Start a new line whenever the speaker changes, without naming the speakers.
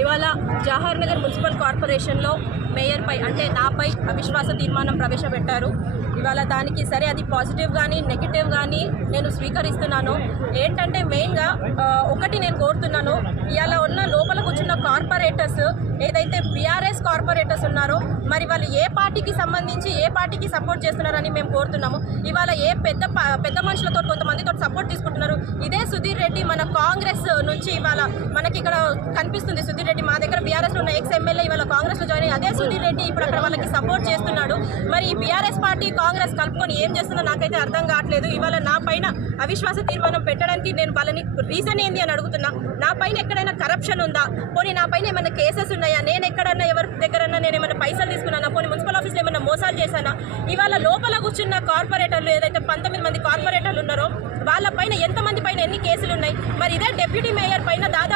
ఇవాళ జవహర్ నగర్ మున్సిపల్ కార్పొరేషన్లో మేయర్పై అంటే నాపై అవిశ్వాస తీర్మానం ప్రవేశపెట్టారు. ఇవాళ దానికి సరే అది పాజిటివ్ కానీ నెగిటివ్ కానీ నేను స్వీకరిస్తున్నాను. ఏంటంటే మెయిన్గా ఒకటి నేను కోరుతున్నాను. ఇవాళ ఉన్న లోపల కూర్చున్న కార్పొరేటర్స్ ఏదైతే బీఆర్ఎస్ కార్పొరేటర్స్ ఉన్నారో మరి వాళ్ళు ఏ పార్టీకి సంబంధించి ఏ పార్టీకి సపోర్ట్ చేస్తున్నారని మేము కోరుతున్నాము. ఇవాళ ఏ పెద్ద పెద్ద మనుషులతో కొంతమందితో సపోర్ట్ తీసుకుంటున్నారు ఇదే సుధీర్ రెడ్డి మన కాంగ్రెస్ నుంచి ఇవాళ మనకి ఇక్కడ కనిపిస్తుంది. సుధీర్ రెడ్డి మా దగ్గర బీఆర్ఎస్ ఉన్న ఎక్స్ ఎమ్మెల్యే ఇవాళ కాంగ్రెస్లో జాయిన్ అయ్యి అదే సుధీర్ రెడ్డి ఇప్పుడు అక్కడ వాళ్ళకి సపోర్ట్ చేస్తున్నాడు. మరి ఈ బీఆర్ఎస్ పార్టీ కాంగ్రెస్ కలుపుకొని ఏం చేస్తుందో నాకైతే అర్థం కావట్లేదు. ఇవాళ నా పైన అవిశ్వాస తీర్మానం పెట్టడానికి నేను వాళ్ళని రీజన్ ఏంది అని అడుగుతున్నా. నా పైన ఎక్కడైనా కరప్షన్ ఉందా? పోనీ నా పైన ఏమైనా కేసెస్ ఉన్నాయా? నేను ఎక్కడన్నా ఎవరి దగ్గరన్నా నేను ఏమైనా పైసలు తీసుకున్నానా? పోనీ మున్సిపల్ ఆఫీస్లో ఏమైనా మోసాలు చేశానా? ఇవాళ లోపల కూర్చున్న కార్పొరేటర్లు ఏదైతే పంతొమ్మిది మంది కార్పొరేటర్లు ఉన్నారో వాళ్ళ పైన ఎంతమంది పైన ఎన్ని కేసులు ఉన్నాయి మరి ఇదే డిప్యూటీ మేయర్ పైన దాదాపు